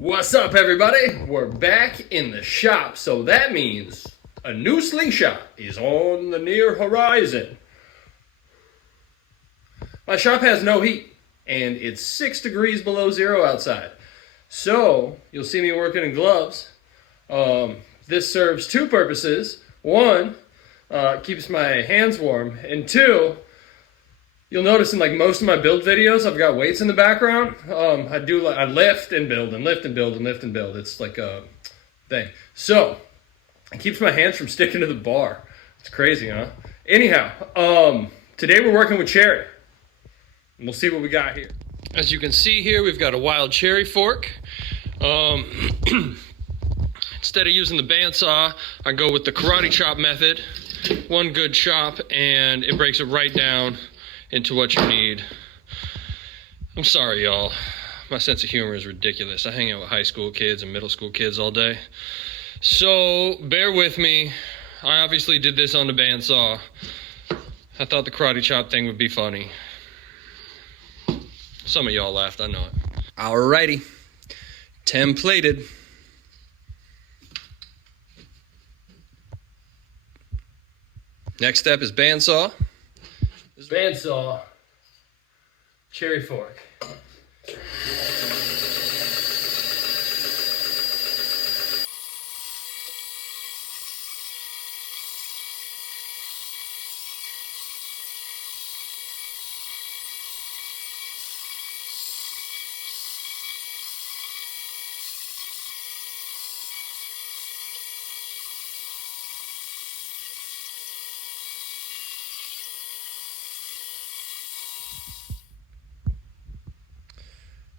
What's up, everybody? We're back in the shop, so that means a new Slingshot is on the near horizon. My shop has no heat, and it's 6 degrees below zero outside. So, you'll see me working in gloves. This serves two purposes. One, keeps my hands warm, and two, you'll notice in like most of my build videos, I've got weights in the background. I lift and build and lift and build and lift and build. It's like a thing. So it keeps my hands from sticking to the bar. It's crazy, huh? Anyhow, today we're working with cherry. And we'll see what we got here. As you can see here, we've got a wild cherry fork. Instead of using the bandsaw, I go with the karate chop method. One good chop and it breaks it right down into what you need. I'm sorry, y'all. My sense of humor is ridiculous. I hang out with high school kids and middle school kids all day. So, bear with me. I obviously did this on the bandsaw. I thought the karate chop thing would be funny. Some of y'all laughed, I know it. Alrighty. Templated. Next step is bandsaw. Bandsaw, cherry fork.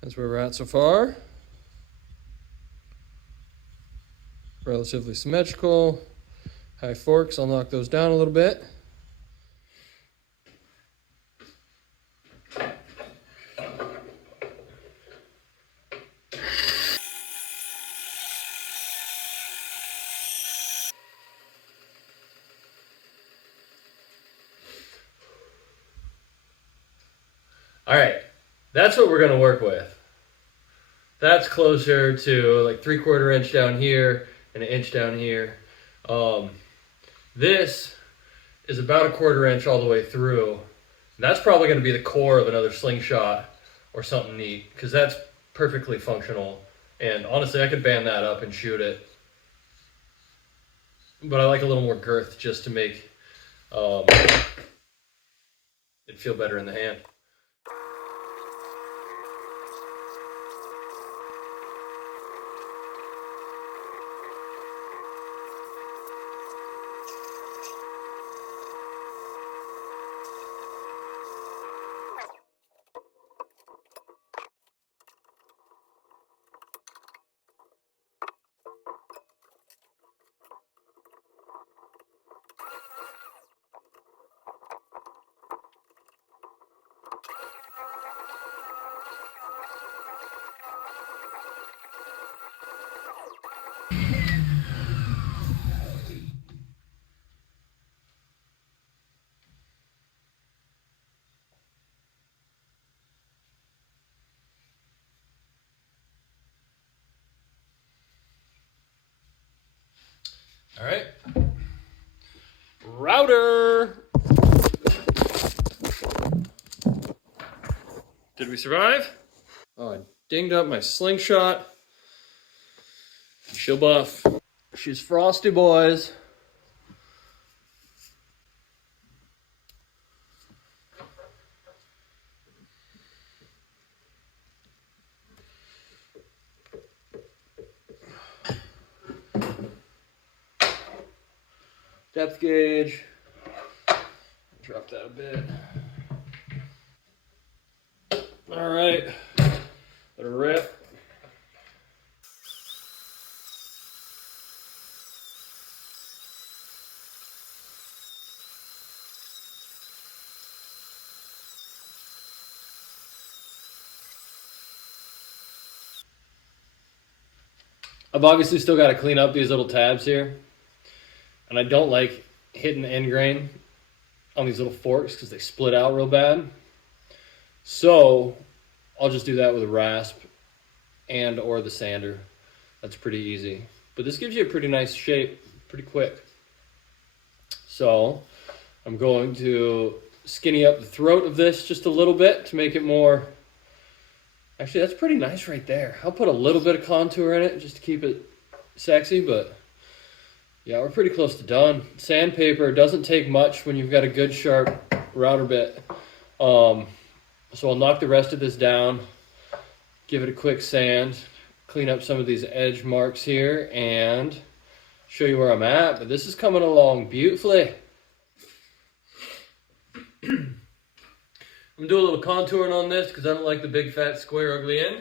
That's where we're at so far. Relatively symmetrical. High forks, I'll knock those down a little bit. All right, that's what we're gonna work with. That's closer to like 3/4 inch down here and an inch down here. This is about 1/4 inch all the way through. And that's probably gonna be the core of another slingshot or something neat, because that's perfectly functional. And honestly, I could band that up and shoot it. But I like a little more girth just to make it feel better in the hand. All right. Router. Did we survive? Oh, I dinged up my slingshot. She'll buff. She's frosty, boys. Depth gauge. Drop that a bit. All right. Let her rip. I've obviously still got to clean up these little tabs here. And I don't like hitting the end grain on these little forks because they split out real bad. So I'll just do that with a rasp and or the sander. That's pretty easy. But this gives you a pretty nice shape pretty quick. So I'm going to skinny up the throat of this just a little bit to make it more... Actually, that's pretty nice right there. I'll put a little bit of contour in it just to keep it sexy, but yeah, we're pretty close to done. Sandpaper doesn't take much when you've got a good sharp router bit. So I'll knock the rest of this down, give it a quick sand, clean up some of these edge marks here, and show you where I'm at. But this is coming along beautifully. I'm gonna do a little contouring on this because I don't like the big fat square ugly end.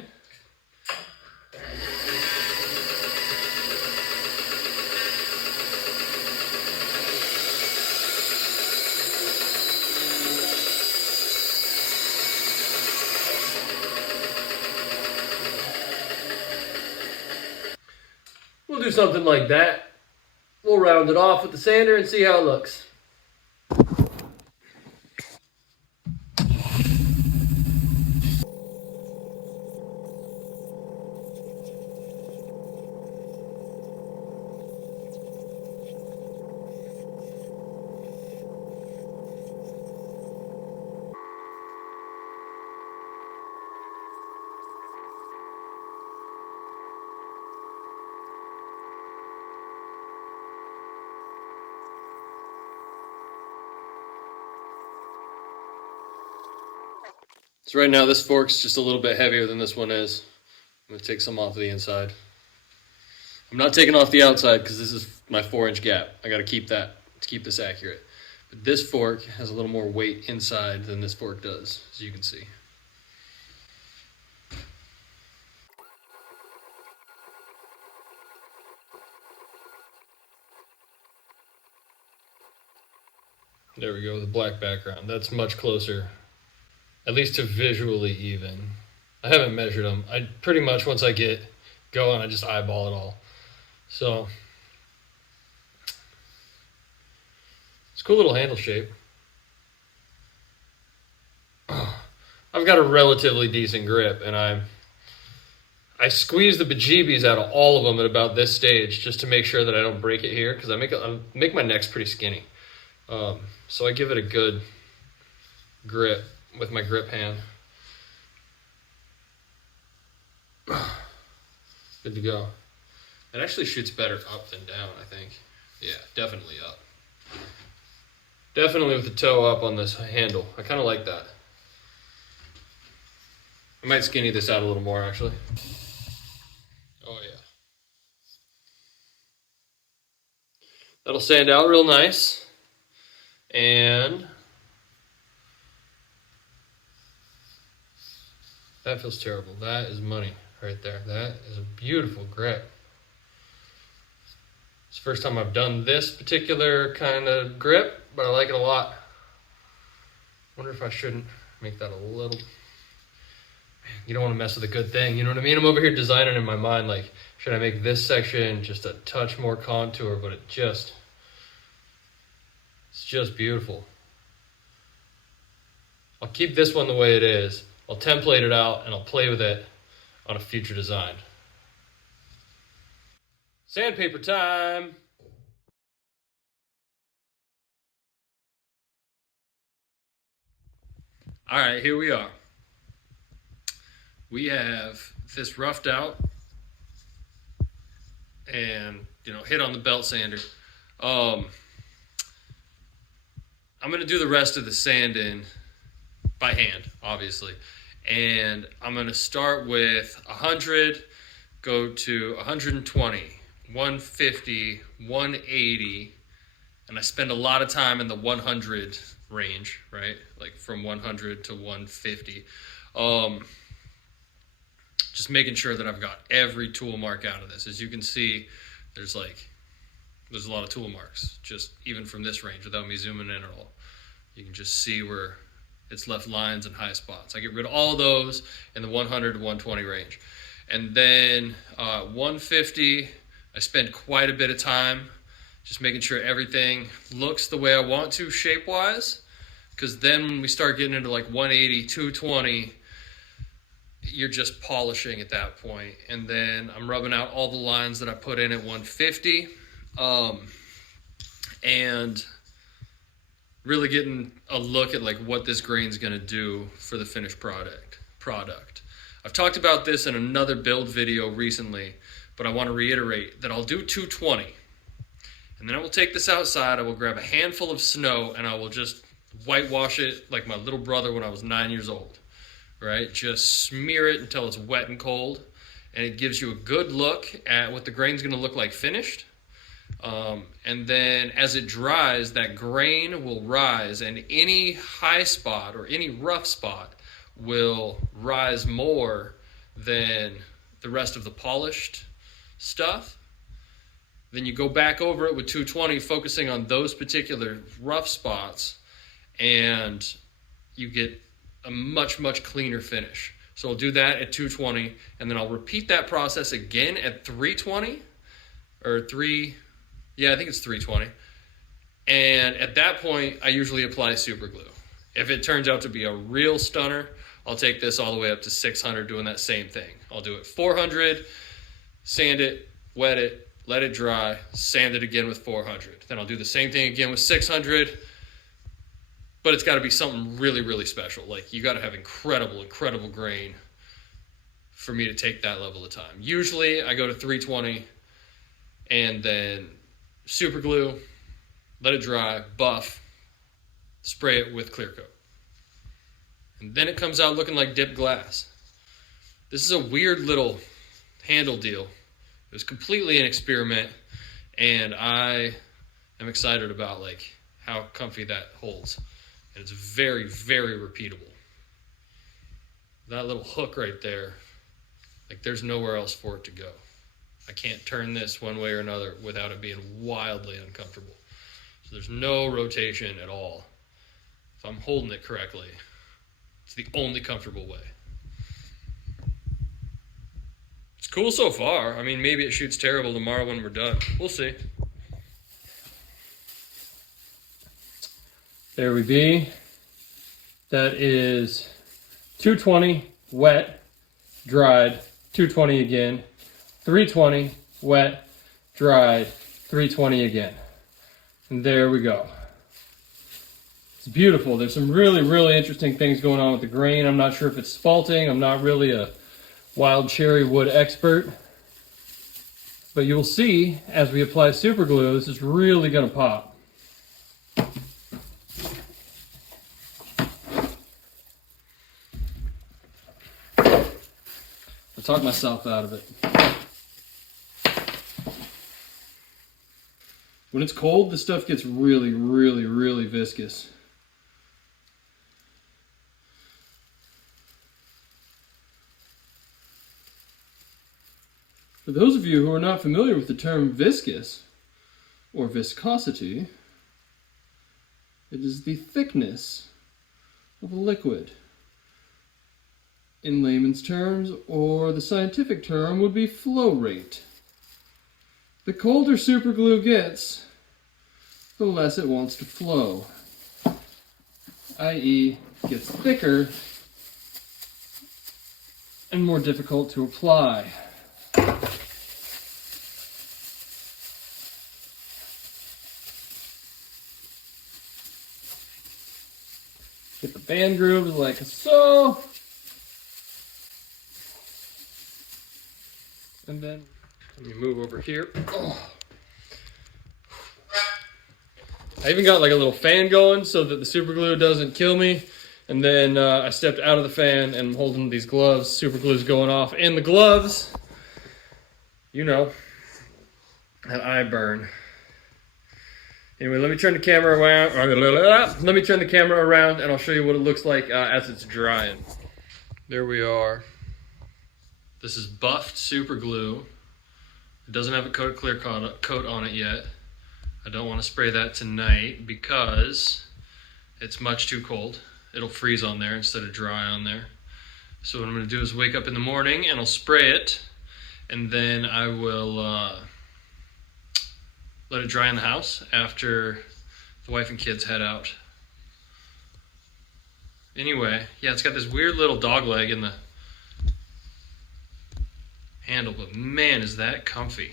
We'll do something like that. We'll round it off with the sander and see how it looks. So right now this fork's just a little bit heavier than this one is. I'm gonna take some off of the inside. I'm not taking off the outside because this is my 4-inch gap. I gotta keep that to keep this accurate. But this fork has a little more weight inside than this fork does, as you can see. There we go, the black background. That's much closer, at least to visually even. I haven't measured them. I pretty much, once I get going, I just eyeball it all. So, it's a cool little handle shape. I've got a relatively decent grip, and I squeeze the bejeebies out of all of them at about this stage just to make sure that I don't break it here, because I make my necks pretty skinny. So I give it a good grip with my grip hand. Good to go. It actually shoots better up than down, I think. Yeah, definitely up. Definitely with the toe up on this handle. I kind of like that. I might skinny this out a little more, actually. Oh, yeah. That'll sand out real nice. And that feels terrible. That is money right there. That is a beautiful grip. It's the first time I've done this particular kind of grip, but I like it a lot. Wonder if I shouldn't make that a little... Man, you don't want to mess with a good thing, you know what I mean? I'm over here designing in my mind, like, should I make this section just a touch more contour, but it's just beautiful. I'll keep this one the way it is. I'll template it out and I'll play with it on a future design. Sandpaper time. All right, here we are. We have this roughed out and, hit on the belt sander. I'm gonna do the rest of the sanding by hand, obviously. And I'm gonna start with 100, go to 120, 150, 180, and I spend a lot of time in the 100 range, right? Like from 100 to 150. Just making sure that I've got every tool mark out of this. As you can see, there's a lot of tool marks, just even from this range without me zooming in at all. You can just see where it's left lines and high spots. I get rid of all those in the 100 to 120 range. And then 150, I spend quite a bit of time just making sure everything looks the way I want to shape-wise, because then when we start getting into like 180, 220, you're just polishing at that point. And then I'm rubbing out all the lines that I put in at 150, and really getting a look at like what this grain's gonna do for the finished product. I've talked about this in another build video recently, but I want to reiterate that I'll do 220, and then I will take this outside. I will grab a handful of snow and I will just whitewash it like my little brother when I was 9 years old, right? Just smear it until it's wet and cold, and it gives you a good look at what the grain's gonna look like finished. And then as it dries, that grain will rise, and any high spot or any rough spot will rise more than the rest of the polished stuff. Then you go back over it with 220, focusing on those particular rough spots, and you get a much, much cleaner finish. So I'll do that at 220, and then I'll repeat that process again at 320, or I think it's 320. And at that point, I usually apply super glue. If it turns out to be a real stunner, I'll take this all the way up to 600 doing that same thing. I'll do it 400, sand it, wet it, let it dry, sand it again with 400. Then I'll do the same thing again with 600, but it's gotta be something really, really special. Like, you gotta have incredible, incredible grain for me to take that level of time. Usually I go to 320 and then super glue, let it dry, buff, spray it with clear coat. And then it comes out looking like dipped glass. This is a weird little handle deal. It was completely an experiment, and I am excited about like how comfy that holds. And it's very, very repeatable. That little hook right there, like there's nowhere else for it to go. I can't turn this one way or another without it being wildly uncomfortable. So there's no rotation at all. If I'm holding it correctly, it's the only comfortable way. It's cool so far. I mean, maybe it shoots terrible tomorrow when we're done. We'll see. There we be. That is 220 wet, dried, 220 again, 320 wet, dried, 320 again. And there we go. It's beautiful. There's some really, really interesting things going on with the grain. I'm not sure if it's spalting. I'm not really a wild cherry wood expert. But you'll see as we apply super glue, this is really going to pop. I talked myself out of it. When it's cold, this stuff gets really, really, really viscous. For those of you who are not familiar with the term viscous or viscosity, it is the thickness of a liquid. In layman's terms, or the scientific term, would be flow rate. The colder super glue gets, the less it wants to flow, i.e. gets thicker and more difficult to apply. Get the band grooves like so. And then, let me move over here. Oh. I even got like a little fan going so that the super glue doesn't kill me. And then I stepped out of the fan and I'm holding these gloves. Super glue's going off. And the gloves, you know, that eye burn. Anyway, let me turn the camera around. Let me turn the camera around and I'll show you what it looks like as it's drying. There we are. This is buffed super glue. It doesn't have a clear coat on it yet. I don't want to spray that tonight because it's much too cold. It'll freeze on there instead of dry on there. So what I'm going to do is wake up in the morning and I'll spray it, and then I will let it dry in the house after the wife and kids head out. Anyway, yeah, it's got this weird little dog leg in the handle, but man, is that comfy.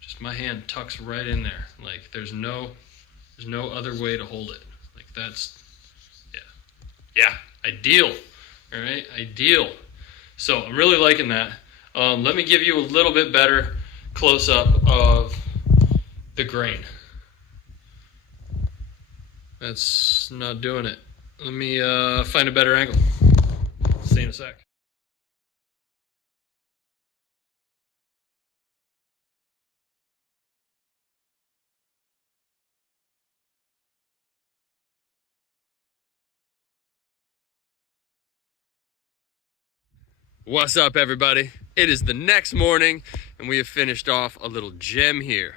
Just my hand tucks right in there. Like there's no other way to hold it. Like that's, yeah, ideal. All right, ideal. So I'm really liking that. Let me give you a little bit better close up of the grain. That's not doing it. Let me find a better angle. See you in a sec. What's up, everybody? It is the next morning, and we have finished off a little gem here.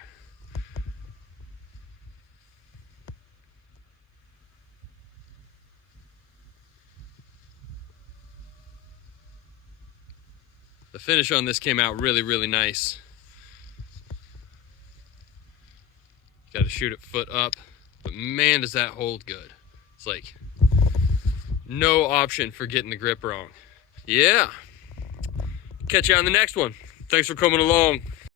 The finish on this came out really, really nice. Got to shoot it foot up, but man, does that hold good. It's like no option for getting the grip wrong. Yeah. Catch you on the next one. Thanks for coming along.